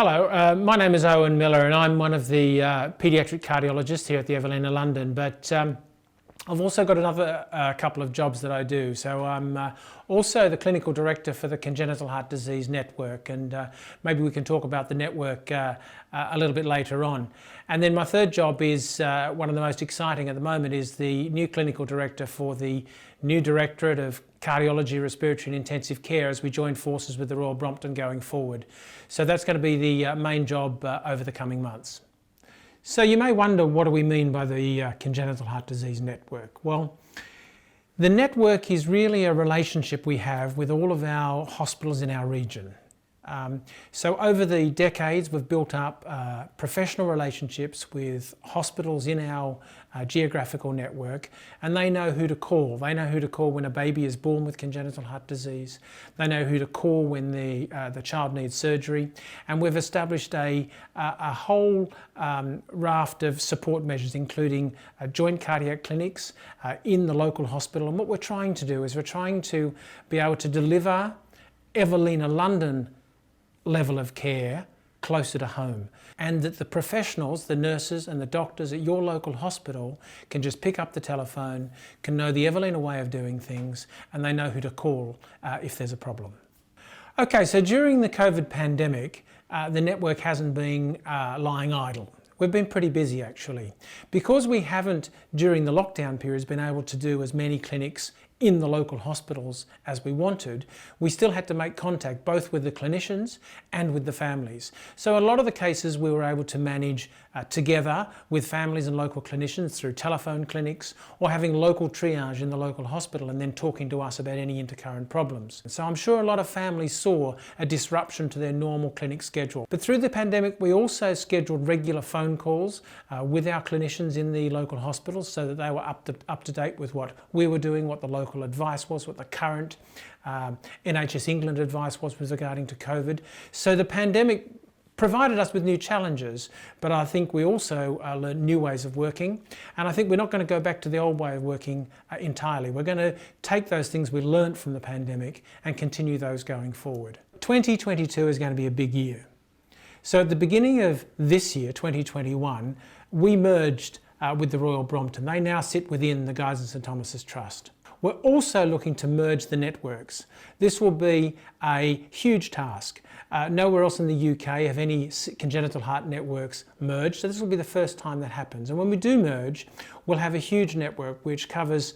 Hello, my name is Owen Miller and I'm one of the paediatric cardiologists here at the Evelina London, but I've also got another couple of jobs that I do. So I'm also the clinical director for the Congenital Heart Disease Network, and maybe we can talk about the network a little bit later on. And then my third job is one of the most exciting at the moment, is the new clinical director for the new Directorate of Cardiology, Respiratory and Intensive Care as we join forces with the Royal Brompton going forward. So that's going to be the main job over the coming months. So you may wonder, what do we mean by the Congenital Heart Disease Network? Well, the network is really a relationship we have with all of our hospitals in our region. So over the decades, we've built up professional relationships with hospitals in our geographical network, and they know who to call. They know who to call when a baby is born with congenital heart disease. They know who to call when the child needs surgery. And we've established a whole raft of support measures, including joint cardiac clinics in the local hospital. And what we're trying to do is we're trying to be able to deliver Evelina London level of care closer to home, and that the professionals, the nurses and the doctors at your local hospital can just pick up the telephone, can know the Evelina way of doing things, and they know who to call if there's a problem. Okay, so during the COVID pandemic, the network hasn't been lying idle. We've been pretty busy actually. Because we haven't, during the lockdown periods, been able to do as many clinics in the local hospitals as we wanted, we still had to make contact both with the clinicians and with the families. So a lot of the cases we were able to manage together with families and local clinicians through telephone clinics, or having local triage in the local hospital and then talking to us about any intercurrent problems. So I'm sure a lot of families saw a disruption to their normal clinic schedule. But through the pandemic, we also scheduled regular phone calls with our clinicians in the local hospitals so that they were up to date with what we were doing, what the local advice was, what the current NHS England advice was regarding to COVID. So the pandemic provided us with new challenges, but I think we also learned new ways of working, and I think we're not going to go back to the old way of working entirely. We're going to take those things we learned from the pandemic and continue those going forward. 2022 is going to be a big year. So at the beginning of this year, 2021, we merged with the Royal Brompton. They now sit within the Guy's and St Thomas's Trust. We're also looking to merge the networks. This will be a huge task. Nowhere else in the UK have any congenital heart networks merged, so this will be the first time that happens. And when we do merge, we'll have a huge network which covers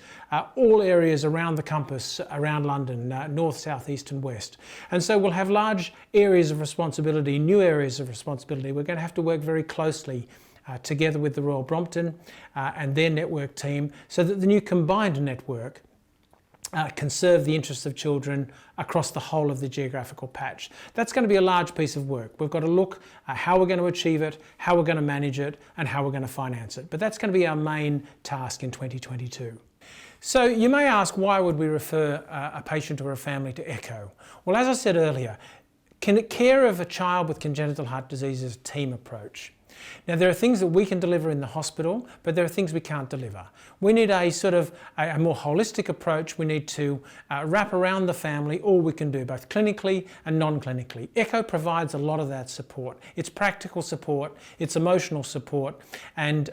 all areas around the compass, around London, north, south, east and west. And so we'll have large areas of responsibility, new areas of responsibility. We're going to have to work very closely together with the Royal Brompton and their network team, so that the new combined network can serve the interests of children across the whole of the geographical patch. That's going to be a large piece of work. We've got to look at how we're going to achieve it, how we're going to manage it, and how we're going to finance it. But that's going to be our main task in 2022. So you may ask, why would we refer a patient or a family to ECHO? Well, as I said earlier, care of a child with congenital heart disease is a team approach. Now, there are things that we can deliver in the hospital, but there are things we can't deliver. We need a sort of a more holistic approach. We need to wrap around the family all we can do, both clinically and non-clinically. ECHO provides a lot of that support. It's practical support, it's emotional support, and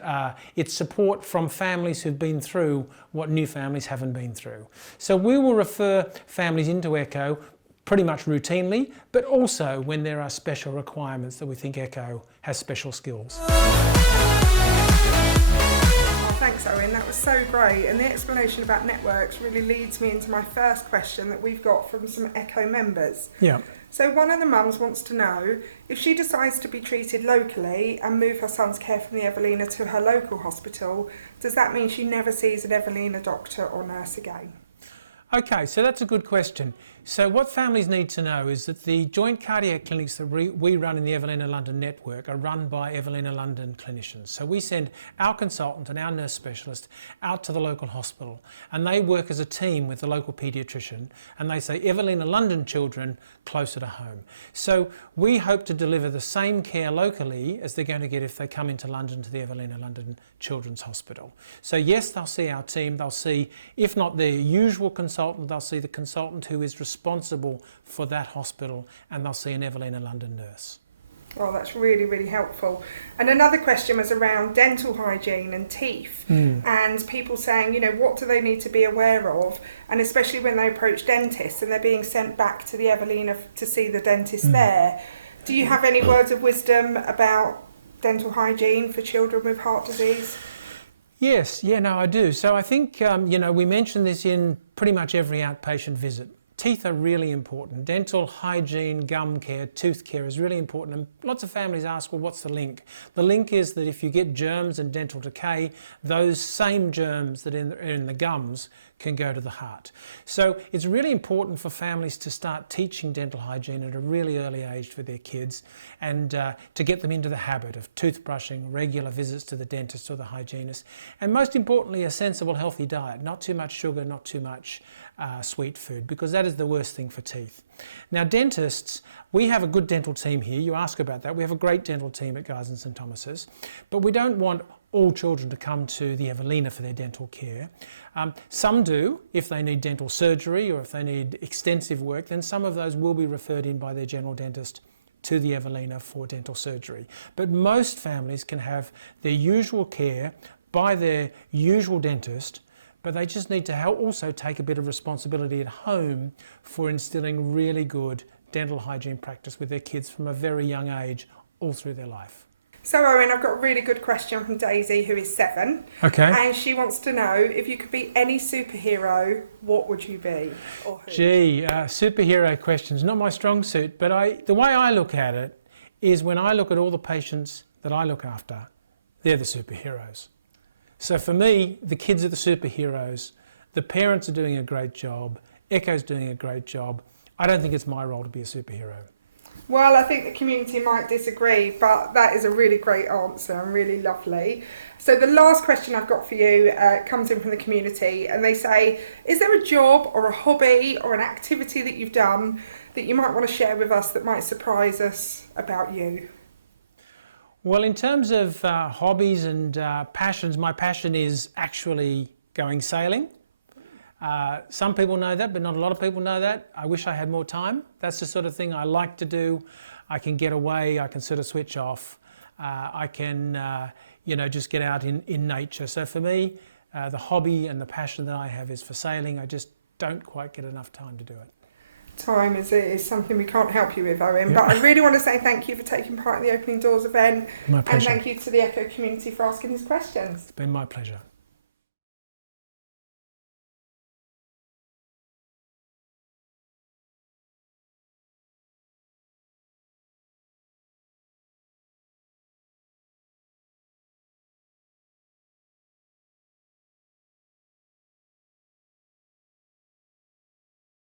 it's support from families who've been through what new families haven't been through. So we will refer families into ECHO pretty much routinely, but also when there are special requirements that we think ECHO has special skills. Oh, thanks Owen, that was so great, and the explanation about networks really leads me into my first question that we've got from some ECHO members. Yeah. So one of the mums wants to know, if she decides to be treated locally and move her son's care from the Evelina to her local hospital, does that mean she never sees an Evelina doctor or nurse again? Okay, so that's a good question. So what families need to know is that the joint cardiac clinics that we run in the Evelina London network are run by Evelina London clinicians. So we send our consultant and our nurse specialist out to the local hospital, and they work as a team with the local paediatrician, and they say Evelina London children closer to home. So we hope to deliver the same care locally as they're going to get if they come into London to the Evelina London Children's Hospital. So yes, they'll see our team, they'll see, if not their usual consultant, they'll see the consultant who is responsible for that hospital, and they'll see an Evelina London nurse. Oh, that's really, really helpful. And another question was around dental hygiene and teeth, and people saying, you know, what do they need to be aware of? And especially when they approach dentists and they're being sent back to the Evelina to see the dentist there. Do you have any words of wisdom about dental hygiene for children with heart disease? Yes, no, I do. So I think, we mention this in pretty much every outpatient visit. Teeth are really important. Dental hygiene, gum care, tooth care is really important. And lots of families ask, well, what's the link? The link is that if you get germs and dental decay, those same germs that are in the gums can go to the heart. So it's really important for families to start teaching dental hygiene at a really early age for their kids, and to get them into the habit of toothbrushing, regular visits to the dentist or the hygienist, and most importantly, a sensible, healthy diet. Not too much sugar, not too much sweet food, because that is the worst thing for teeth. Now, dentists, we have a good dental team here. You ask about that. We have a great dental team at Guy's and St Thomas's, but we don't want all children to come to the Evelina for their dental care. Some do. If they need dental surgery or if they need extensive work, then some of those will be referred in by their general dentist to the Evelina for dental surgery. But most families can have their usual care by their usual dentist, but they just need to also take a bit of responsibility at home for instilling really good dental hygiene practice with their kids from a very young age all through their life. So Owen, I've got a really good question from Daisy, who is 7. Okay. And she wants to know, if you could be any superhero, what would you be? Or who? Gee, superhero questions, not my strong suit, but the way I look at it is when I look at all the patients that I look after, they're the superheroes. So for me, the kids are the superheroes, the parents are doing a great job, Echo's doing a great job. I don't think it's my role to be a superhero. Well, I think the community might disagree, but that is a really great answer and really lovely. So the last question I've got for you comes in from the community, and they say, is there a job or a hobby or an activity that you've done that you might want to share with us that might surprise us about you? Well, in terms of hobbies and passions, my passion is actually going sailing. Some people know that, but not a lot of people know that. I wish I had more time. That's the sort of thing I like to do. I can get away, I can sort of switch off. I can, just get out in nature. So for me, the hobby and the passion that I have is for sailing. I just don't quite get enough time to do it. Time is something we can't help you with, Owen, but I really want to say thank you for taking part in the Opening Doors event. My pleasure. And thank you to the Echo community for asking these questions. It's been my pleasure.